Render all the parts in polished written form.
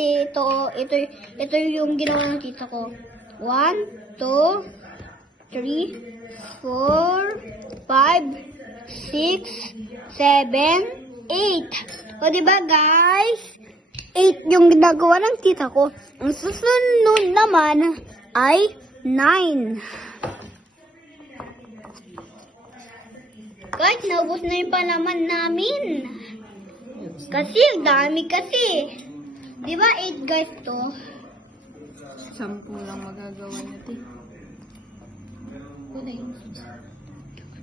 kasi ito yung ginawa ng tita ko. 1, 2, 3, 4, 5, 6, 7, 8. O diba guys? 8 yung ginagawa ng tita ko. Ang susunod naman ay 9. Guys, naubos na yung palaman namin. Kasi, ang dami kasi. Di ba 8 guys to? 10 lang magagawa natin.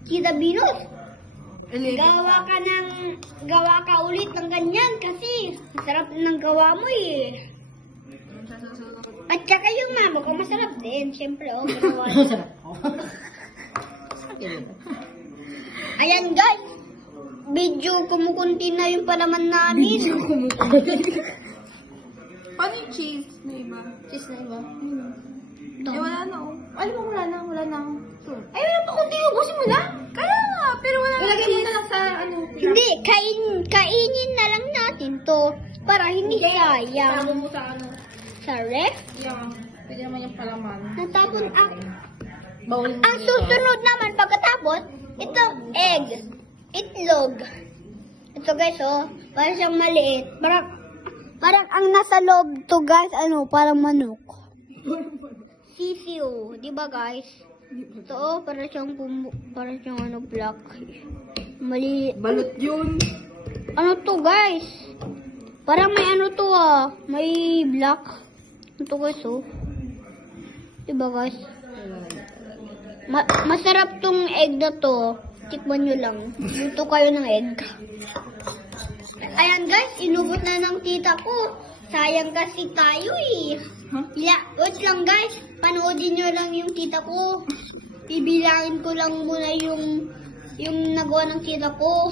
Tita Binot, 11 gawa ka ulit ng ganyan kasi masarap ng gawa mo eh. At saka yung mama ko masarap din. Siyempre, gawa niya. Ayan guys, video kumukunti na yung palaman namin. Paano yung cheese na iba? Cheese na iba. Eh, wala na oh. Alam mo, wala na. Ay, wala pa kunti. Ubusin mo na. Kaya nga, pero wala na. Ilagay mo na lang sa Hindi, kainin na lang natin to para hindi sayang. Tama mo sa Sa ref. Yeah. Pwede naman yung palaman. Natapon ang... Bowl. Ang susunod naman pagkatapos, ito egg. Itlog. Ito guys, parang siyang maliit. Parang ang nasa loob to guys, parang manok. Sisiyo, di ba guys? Ito, parang siyang black. Mali. Balot yun. Ano to guys? Parang may to may black. Ito guys, di ba guys? Masarap tong egg na to. Tikman nyo lang. Luto kayo ng egg. Ayan guys, inubot na ng tita ko. Sayang kasi tayo eh. Huh? Yeah, wait lang guys. Panoodin nyo lang yung tita ko. Bibilangin ko lang muna yung nagawa ng tita ko.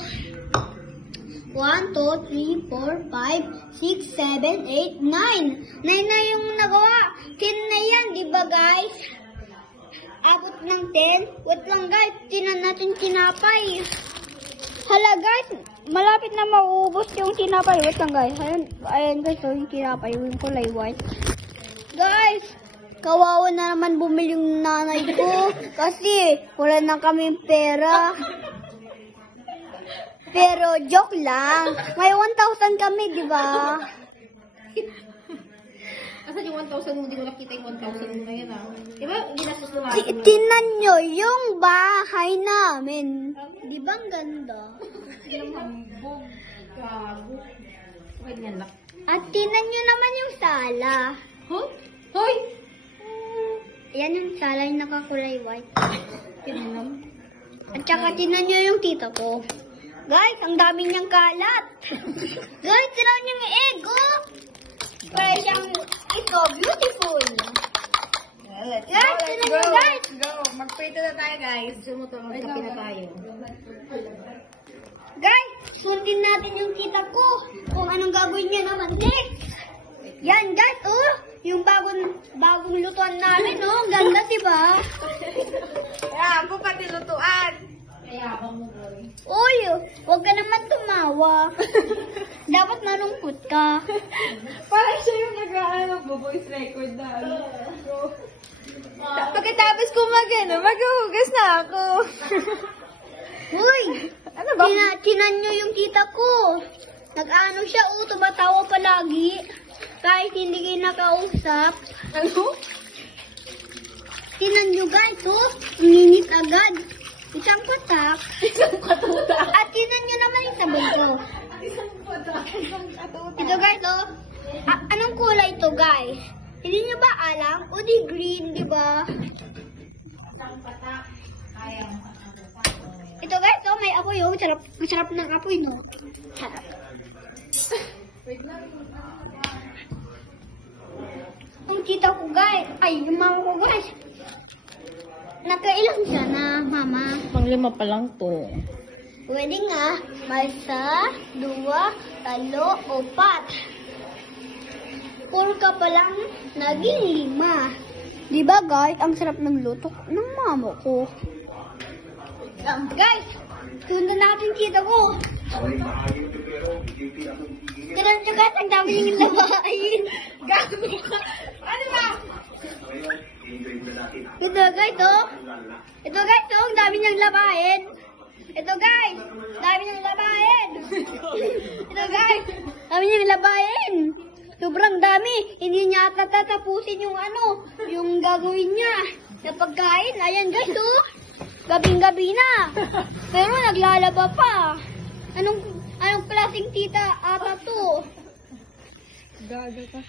1, 2, 3, 4, 5, 6, 7, 8, 9. 9 na yung nagawa. 10 na yan, di ba guys? Abot ng 10. Wait lang guys, tinan natin tinapay. Hala guys, malapit na mauubos yung tinapay. Wait lang guys. Ayan guys, yung tinapay, yung kulay white. Guys, kawawa na naman bumili yung nanay ko kasi wala na kaming pera. Pero joke lang. May 1,000 kami, di ba? Asan yung 1,000 mo? Hindi ko nakita yung 1,000 mo na yan Diba, ginastos na natin. Tinan nyo yung bahay namin. Di ba ang ganda? Hambog. Gago. Okay yan lang. At tinan nyo naman yung sala. Huh? Hoy! Yan yung sala yung nakakulay white. Tinan. At saka tinan nyo yung tita ko. Guys, ang dami niyang kalat. Guys, tinan nyo yung egg, Parang siyang ito, beautiful. Guys, tinan nyo guys. Let's go. Magprito na tayo, guys. Sumuto, magkapi na tayo. Guys, sundin natin yung tita ko. Kung anong gagawin niya naman next. Yan guys, yung bagong lutuan namin, ang ganda, diba? Kaya, ako pati lutuan. Kaya, mo, boy. Uy, huwag ka naman tumawa. Dapat malungkot ka. Parang siya yung mag-voice record na. Pagkatapos ko maghuhugas na ako. Uy, Ano ba? tinan nyo yung tita ko. Nag-ano siya, tumatawa palagi. Kahit hindi kayo nakausap. Ano? Tinan nyo guys, ang init agad. Isang patak. Isang katuta. At tinan nyo naman yung sabon ko. Isang katuta. Ito guys, anong kulay ito guys? Hindi nyo ba alam? O di green, di ba? Isang patak. Kaya mo. Ito guys, may apoy, masarap ng apoy, no? Sarap. Wait lang. Yung tita ko guys, yung mama ko guys, nakailang siya na, mama. Panglima pa lang to. Pwede nga, may isa, 2, 3, 4. Puro ka pa lang, naging 5. Di ba guys, ang sarap ng luto ng mama ko. Guys, sundan natin kita ko. Tignan nyo guys, ang dami yung labahin. Ano ba? Ito guys, oh. Ito guys, oh. Ang dami niyang labahin. Ito guys. Dami niyang labahin. Ito guys. Dami niyang labahin. Sobrang dami. Hindi niya ata tatapusin yung ano, yung gagawin niya. Na pagkain. Ayan guys, oh. Gabing-gabi na. Pero naglalaba pa. Anong klaseng tita ata to? Gaga ka.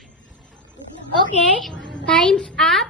Okay. Time's up.